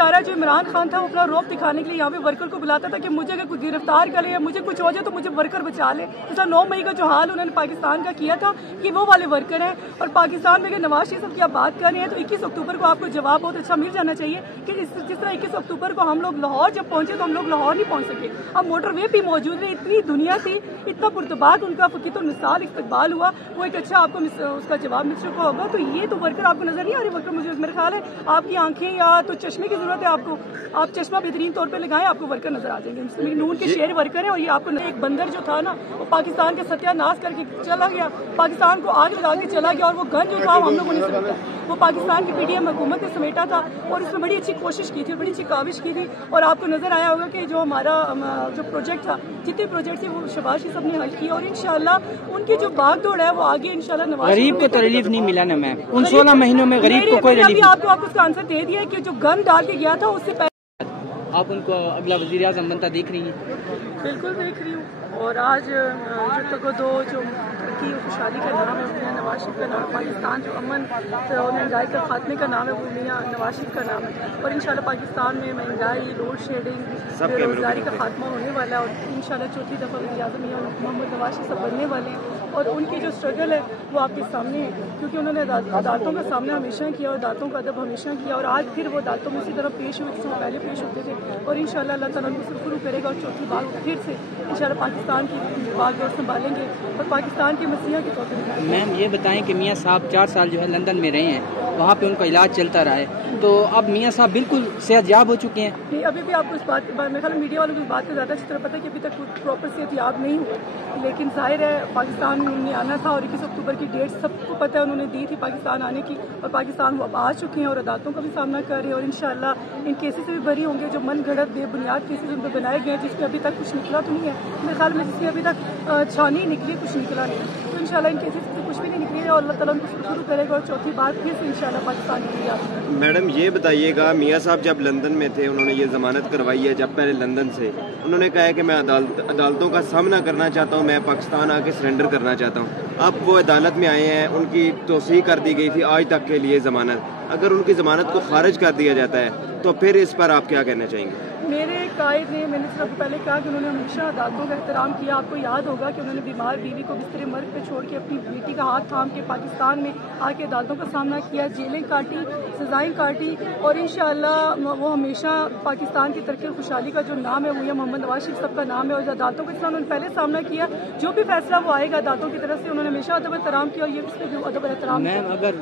बेचारा जो इमरान खान था वो अपना रौब दिखाने के लिए यहाँ पे वर्कर को बुलाता था कि मुझे अगर कुछ गिरफ्तार करे या मुझे कुछ हो जाए तो मुझे वर्कर बचा ले। जैसा 9 मई का जो हाल उन्होंने पाकिस्तान का किया था कि वो वाले वर्कर हैं। और पाकिस्तान में अगर नवाज शरीफ की आप बात कर रहे हैं तो 21 अक्टूबर को आपको जवाब बहुत अच्छा मिल जाना चाहिए कि जिस तरह 21 अक्टूबर को हम लोग लाहौर जब पहुंचे तो हम लोग लाहौर नहीं पहुंच सके। अब मोटर वे भी मौजूद है, इतनी दुनिया थी, इतना पुरतबाद उनका फकीर मिसाल इस्तकबाल हुआ, वो एक अच्छा आपको उसका जवाब मिल चुका होगा। तो ये तो वर्कर आपको नजर नहीं आ रही वर्कर, मुझे मेरा ख्याल है आपकी आंखें या तो चश्मे की जरूरत है आपको, आप चश्मा बेहतरीन तौर पे लगाएं, आपको वर्कर नजर आ जाएंगे। मुस्लिम नून के शेर वर्कर हैं और ये आपको एक बंदर जो था ना वो पाकिस्तान के सत्यानाश करके चला गया, पाकिस्तान को आग लगा के चला गया। और वो गन जो था हम लोगों ने समेटा, वो पाकिस्तान की पीडीएम हुकूमत ने समेटा था और इसमें बड़ी अच्छी कोशिश की थी, बड़ी अच्छी काविश की थी। और आपको नजर आया होगा कि जो हमारा जो प्रोजेक्ट था, जितने प्रोजेक्ट थे वो शहबाज शरीफ ने हल किया और इंशाल्लाह उनकी जो भाग दौड़ है वो आगे इंशाल्लाह नवाज गरीब को तो रिलीफ नहीं मिला ना मैम, उन 16 महीनों में गरीब को कोई रिलीफ। आपको उसका आंसर दे दिया है कि जो गन डाल के गया था उससे पहले आप उनको अगला वज़ीर आज़म बनता देख रही हैं? बिल्कुल देख रही हूँ। और आज जो तगदो जो तरक्की और खुशहाली का नाम है मियां नवाज शरीफ का नाम, पाकिस्तान जो अमन और महंगाई का खात्मे का नाम है वो मियां नवाज शरीफ का नाम है। और इंशाल्लाह पाकिस्तान में महंगाई, लोड शेडिंग, बेरोजगारी का खात्मा होने वाला है और इंशाल्लाह चौथी दफ़ा वज़ीर आज़म मियां मोहम्मद नवाज शरीफ सब बनने वाले हैं। और उनकी जो स्ट्रगल है वो आपके सामने है, क्योंकि उन्होंने अदालतों का सामना हमेशा किया और अदालतों का अदब हमेशा किया और आज फिर वो अदालतों में इसी तरह पेश हुए जिसमें पहले पेश होते थे। और इंशाल्लाह अल्लाह ताला उनको सुरखरू करेगा और चौथी बार फिर से इंशाल्लाह पाकिस्तान की बागडोर संभालेंगे और पाकिस्तान के मसीहा के तौर पर। मैम ये बताएं कि मियाँ साहब 4 साल जो है लंदन में रहे हैं, वहाँ पे उनका इलाज चलता रहा है, तो अब मियाँ साहब बिल्कुल सेहतयाब हो चुके हैं? नहीं, अभी भी आपको इस बात मेरे ख्याल मीडिया वालों को इस बात का ज़्यादा अच्छी तरह पता है कि अभी तक प्रॉपर सेहतयाब नहीं हुआ, लेकिन जाहिर है पाकिस्तान में उन्हें आना था और 21 अक्टूबर की डेट सबको पता है उन्होंने दी थी पाकिस्तान आने की। और पाकिस्तान वो अब आ चुके हैं और अदालतों का भी सामना कर रहे हैं और इंशाल्लाह इन केसेस से भी बरी होंगे जो मन गढ़त बेबुनियाद केसेस उन पर बनाए गए हैं, जिसमें अभी तक कुछ निकला तो नहीं है मेरे ख्याल में, जिसमें अभी तक छानी निकली, कुछ निकला नहीं। तो इंशाल्लाह इन केसेस से कुछ भी नहीं निकली है और अल्लाह ताला उनको शुरू करेगा और चौथी बार फिर से इंशाल्लाह पाकिस्तान के लिए। मैडम ये बताइएगा, मियाँ साहब जब लंदन में थे उन्होंने ये ज़मानत करवाई है, जब पहले लंदन से उन्होंने कहा है कि मैं अदालतों का सामना करना चाहता हूँ, मैं पाकिस्तान आके सरेंडर करना चाहता हूँ। अब वो अदालत में आए हैं, उनकी तोसीह कर दी गई थी आज तक के लिए ज़मानत, अगर उनकी ज़मानत को खारिज कर दिया जाता है तो फिर इस पर आप क्या कहना चाहेंगे? मेरे कायद ने, मैंने सिर्फ पहले कहा कि उन्होंने हमेशा अदालतों का एहतराम किया। आपको याद होगा कि उन्होंने बीमार बीवी को बिस्तरे मर्ग पे छोड़ के अपनी बेटी का हाथ थाम के पाकिस्तान में आके अदालतों का सामना किया, जेलें काटी, सजाएं काटी और इंशाअल्लाह वो हमेशा पाकिस्तान की तरक्की और खुशहाली का जो नाम है वो ये मोहम्मद नवाज शरीफ साहब का नाम है। और अदालतों का उन्होंने पहले सामना किया, जो भी फैसला वो आएगा अदालतों की तरफ से उन्होंने हमेशा अदब एहतराम किया और ये उसके जो अदब एहतराम। मैम अगर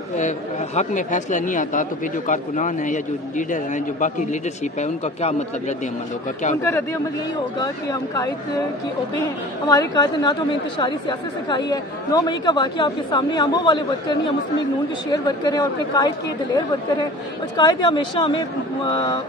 हक में फैसला नहीं आता तो फिर जो कारकुनान है या जो लीडर हैं, जो बाकी लीडरशिप है, उनका क्या मतलब रद्द अमल होगा? क्या उनका रद्द अमल यही होगा कि हम कायद की ओबे हैं, हमारे कायद ने ना तो हमें इंतशारी सियासत सिखाई है। 9 मई का वाक़या आपके सामने, हम वो वाले वर्कर नहीं, हम मुस्लिम नून के शेर वर्कर हैं और अपने कायद के दलेर वर्कर हैं। और कायद ने हमेशा हमें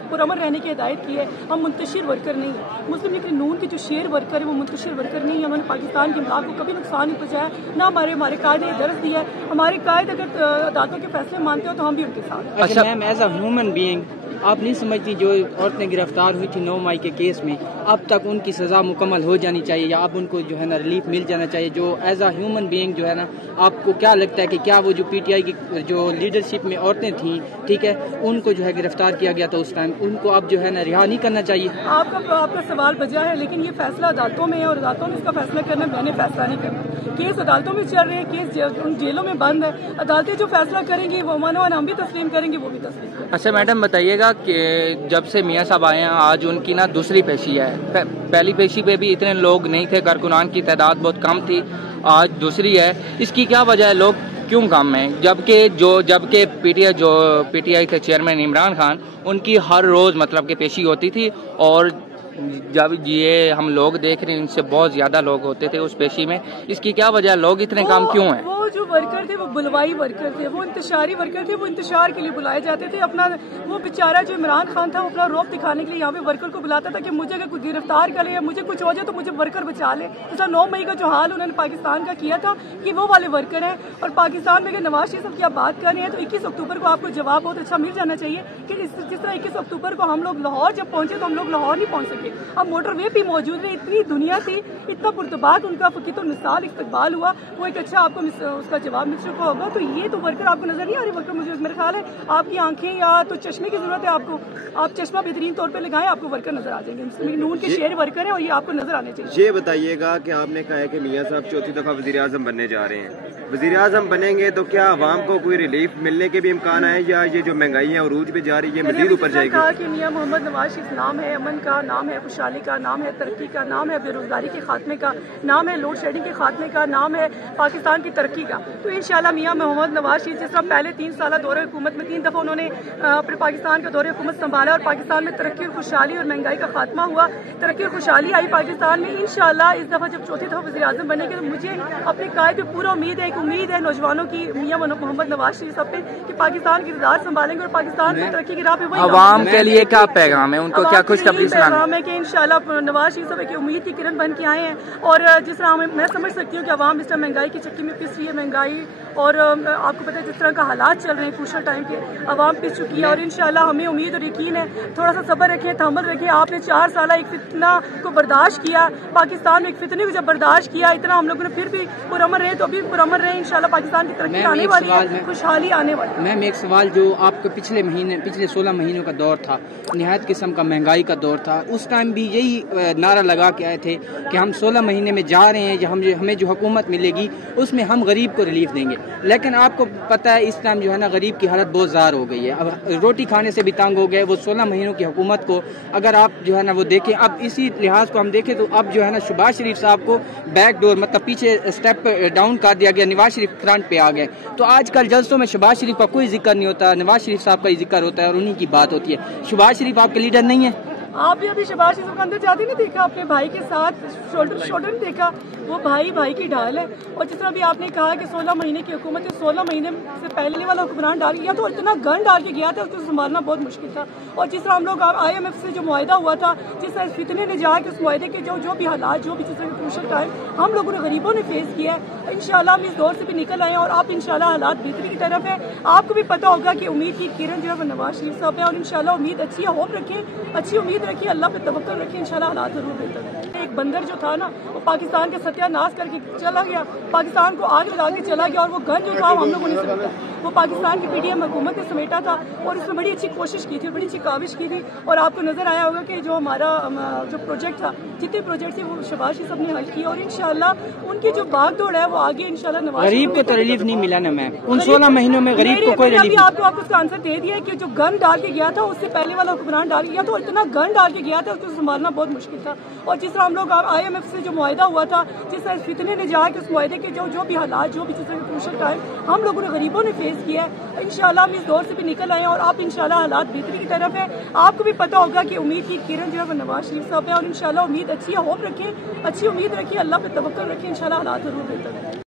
पुरअमन रहने की हिदायत की है, हम मुंतशिर वर्कर नहीं हैं। मुस्लिम लीग नून के जो शेर वर्कर है वो मुंतशिर वर्कर नहीं है, उन्होंने पाकिस्तान की इमलाक को कभी नुकसान नहीं पहुँचाया, ना हमारे कायद ने दर्ज दिया है। हमारे कायद अगर अदालतों के फैसले मानते हो तो हम भी उनके साथ। अच्छा ma'am, as a human being आप नहीं समझती जो औरतें गिरफ्तार हुई थी 9 मई के केस में, अब तक उनकी सज़ा मुकम्मल हो जानी चाहिए या अब उनको जो है ना रिलीफ मिल जाना चाहिए? जो एज अ ह्यूमन बीइंग जो है ना, आपको क्या लगता है कि क्या वो जो पीटीआई की जो लीडरशिप में औरतें थीं, ठीक है, उनको जो है गिरफ्तार किया गया था उस टाइम, उनको अब जो है ना रिहा नहीं करना चाहिए? आपका सवाल बजा है, लेकिन ये फैसला अदालतों में है और अदालतों में इसका फैसला करना, मैंने फैसला नहीं करना। केस अदालतों में चल रहे हैं, केस उन जेलों में बंद है, अदालतें जो फैसला करेंगी वो मानो हम भी तस्लीम करेंगे, वो भी तस्लीम करेंगे। अच्छा मैडम बताइएगा कि जब से मियाँ साहब आए हैं आज उनकी ना दूसरी पेशी है, पहली पेशी पे भी इतने लोग नहीं थे, कारकुनान की तादाद बहुत कम थी, आज दूसरी है, इसकी क्या वजह है? लोग क्यों कम हैं? जबकि पीटीआई के चेयरमैन इमरान खान, उनकी हर रोज़ मतलब कि पेशी होती थी और जब ये हम लोग देख रहे हैं इनसे बहुत ज्यादा लोग होते थे उस पेशी में, इसकी क्या वजह? लोग इतने कम क्यों हैं? वो जो वर्कर थे वो बुलवाई वर्कर थे, वो इंतशारी वर्कर थे, वो इंतशार के लिए बुलाए जाते थे। अपना वो बेचारा जो इमरान खान था वो अपना रौब दिखाने के लिए यहाँ पे वर्कर को बुलाता था कि मुझे अगर कुछ गिरफ्तार करे या मुझे कुछ हो जाए तो मुझे वर्कर बचा ले। जैसा 9 मई का जो हाल उन्होंने पाकिस्तान का किया था कि वो वाले वर्कर हैं। और पाकिस्तान में अगर नवाज शरीफ की आप बात कर रहे हैं तो 21 अक्टूबर को आपको जवाब बहुत अच्छा मिल जाना चाहिए कि जिस तरह 21 अक्टूबर को हम लोग लाहौर जब पहुंचे तो हम लोग लाहौर नहीं पहुंच सके। अब मोटर वे भी मौजूद है, इतनी दुनिया थी, इतना पुरतबाद उनका फकीर मिसाल इस्तकबाल हुआ, वो एक अच्छा आपको اس کا جواب مل چکا ہوگا. تو یہ تو ورکر آپ کو نظر نہیں آ رہے ورکر. مجھے میرا خیال ہے آپ کی آنکھیں یا تو چشمے کی ضرورت ہے آپ کو. آپ چشمہ بہترین طور پہ لگائیں, آپ کو ورکر نظر آ جائیں گے. نون کے شہر ورکر ہیں اور یہ آپ کو نظر آنے چاہیے. یہ بتائیے گا کہ آپ نے کہا ہے کہ میاں صاحب چوتھی دفعہ وزیر اعظم بننے جا رہے ہیں. وزیر اعظم بنیں گے تو کیا عوام کو کوئی ریلیف ملنے کے بھی امکان ہے, یا یہ جو مہنگائی ہے عروج پہ جا رہی ہے مزید اوپر جائے گی؟ کہا کہ میاں محمد نواز شریف نام ہے امن کا, نام ہے خوشحالی کا, نام ہے ترقی کا, نام ہے بے روزگاری کے خاتمے کا, نام ہے لوڈ شیڈنگ کے خاتمے کا, نام ہے پاکستان کی ترقی کا. تو انشاءاللہ میاں محمد نواز شریف جس طرح پہلے 3 سالہ دورہ حکومت میں 3 دفعہ انہوں نے اپنے پاکستان کا دورہ حکومت سنبھالا اور پاکستان میں ترقی اور خوشحالی اور مہنگائی کا خاتمہ ہوا, ترقی اور خوشحالی آئی پاکستان میں. انشاءاللہ اس دفعہ جب چوتھی دفعہ وزیر اعظم بنے گے تو مجھے اپنے قائد پہ پورا امید ہے, ایک امید ہے نوجوانوں کی میاں محمد نواز شریف صاحب پہ کہ پاکستان کی اقتدار سنبھالیں گے اور پاکستان میں ترقی کی راہ پہ وہی عوام کے لیے کیا پیغام ہے, ان کو کیا خوشخبری سنانا؟ پیغام ہے کہ انشاءاللہ نواز شریف صاحب کی امید کی کرن بن کے آئے ہیں. اور جس طرح میں سمجھ سکتی ہوں کہ عوام اس طرح مہنگائی کی چکی میں پس رہی ہے, مہنگائی اور آپ کو پتہ ہے جس طرح کا حالات چل رہے ہیں کروشل ٹائم کے, عوام پس چکی ہے. اور انشاءاللہ ہمیں امید اور یقین ہے, تھوڑا سا صبر رکھیں, تحمل رکھیں. آپ نے 4 سالہ ایک فتنہ کو برداشت کیا, پاکستان میں ایک فتنے کو جب برداشت کیا اتنا, ہم لوگوں نے پھر بھی پرامن رہے, تو ابھی پرامن رہے. انشاءاللہ پاکستان کی ترقی آنے والی ہے, خوشحالی آنے والی ہے. میم ایک سوال, جو آپ کے پچھلے 16 مہینوں کا دور تھا, نہایت قسم کا مہنگائی کا دور تھا, اس ٹائم بھی یہی نعرہ لگا کے آئے تھے کہ ہم 16 مہینے میں جا رہے ہیں, ہمیں جو حکومت ملے گی اس میں ہم غریب کو ریلیف دیں گے. لیکن آپ کو پتہ ہے اس ٹائم جو ہے نا غریب کی حالت بہت زار ہو گئی ہے, اب روٹی کھانے سے بھی تنگ ہو گئے. وہ 16 مہینوں کی حکومت کو اگر آپ جو ہے نا وہ دیکھیں, اب اسی لحاظ کو ہم دیکھیں تو اب جو ہے نا شہباز شریف صاحب کو بیک ڈور مطلب پیچھے اسٹیپ ڈاؤن کر دیا گیا, نواز شریف فرنٹ پہ آ گئے. تو آج کل جلسوں میں شہباز شریف کا کوئی ذکر نہیں ہوتا, نواز شریف صاحب کا ہی ذکر ہوتا ہے اور انہی کی بات ہوتی ہے. شہباز شریف آپ کے لیڈر نہیں ہے؟ آپ بھی ابھی شہباز شریف کے اندر جاتے نہیں دیکھا, اپنے بھائی کے ساتھ شولڈر شولڈر نہیں دیکھا, وہ بھائی کی ڈھال ہے. اور جس طرح بھی آپ نے کہا کہ 16 مہینے کی حکومت ہے, 16 مہینے سے پہلے والا حکمران ڈال گیا تو اتنا گن ڈال کے گیا تھا, اس کو سنبھالنا بہت مشکل تھا. اور جس طرح ہم لوگ IMF سے جو معاہدہ ہوا تھا, جس طرح فتنے نے جا کے اس معاہدے کے جو بھی حالات, جو بھی جس طرح کروشل ٹائم ہم لوگوں نے غریبوں نے فیس کیا ہے, انشاءاللہ ہم اس دور سے بھی نکل آئے ہیں اور آپ انشاءاللہ حالات بہتری کی طرف ہے. آپ کو بھی پتہ ہوگا کہ امید کی کرن جو ہے وہ نواز شریف صاحب ہے, اور انشاءاللہ امید اچھی ہے, ہوپ رکھیں, اچھی امید رکھیں, اللہ پہ توکل رکھیں, انشاءاللہ حالات ضرور بہتر ہے. ایک بندر جو تھا نا وہ پاکستان کے ستیہ ناش کر کے چلا گیا, پاکستان کو آگ لگا کے چلا گیا, اور وہ گن جو تھا ہم لوگوں نے سمیٹا, وہ پاکستان کی PDM حکومت نے سمیٹا تھا, اور اس میں بڑی اچھی کوشش کی تھی, بڑی اچھی کاوش کی تھی. اور آپ کو نظر آیا ہوگا کہ جو ہمارا جو پروجیکٹ تھا, جتنے پروجیکٹ تھے وہ شہباز شریف صاحب نے حل کیے, اور انشاءاللہ ان کی جو بھاگ دوڑ ہے وہ آگے انشاءاللہ نواز غریب کو تو ریلیف نہیں ملا نا میم, ان 16 مہینوں میں غریب کو کوئی ریلیف. آپ کو اس کا آنسر دے دیا کہ جو گن ڈال کے گیا تھا اس سے پہلے والا حکمران ڈال کے گیا, تو اتنا گن ڈال کے گیا تھا, اس کو سنبھالنا بہت مشکل تھا. اور جس طرح ہم لوگ IMF سے جو معاہدہ ہوا تھا, جس طرح فتنے نے جا کے اس معاہدے کے جو بھی حالات, جو بھی جس طرح کروشل ٹائم ہم لوگوں نے غریبوں نے فیس کیا ہے, انشاءاللہ ہم اس دور سے بھی نکل آئے ہیں اور آپ انشاءاللہ حالات بہتری کی طرف ہے. آپ کو بھی پتہ ہوگا کہ امید کی کرن جو ہے وہ نواز شریف صاحب ہے, اور انشاءاللہ امید اچھی ہے, ہوپ رکھیں, اچھی امید رکھیں, اللہ پہ توکل رکھیں, انشاءاللہ حالات ضرور بہتر ہے.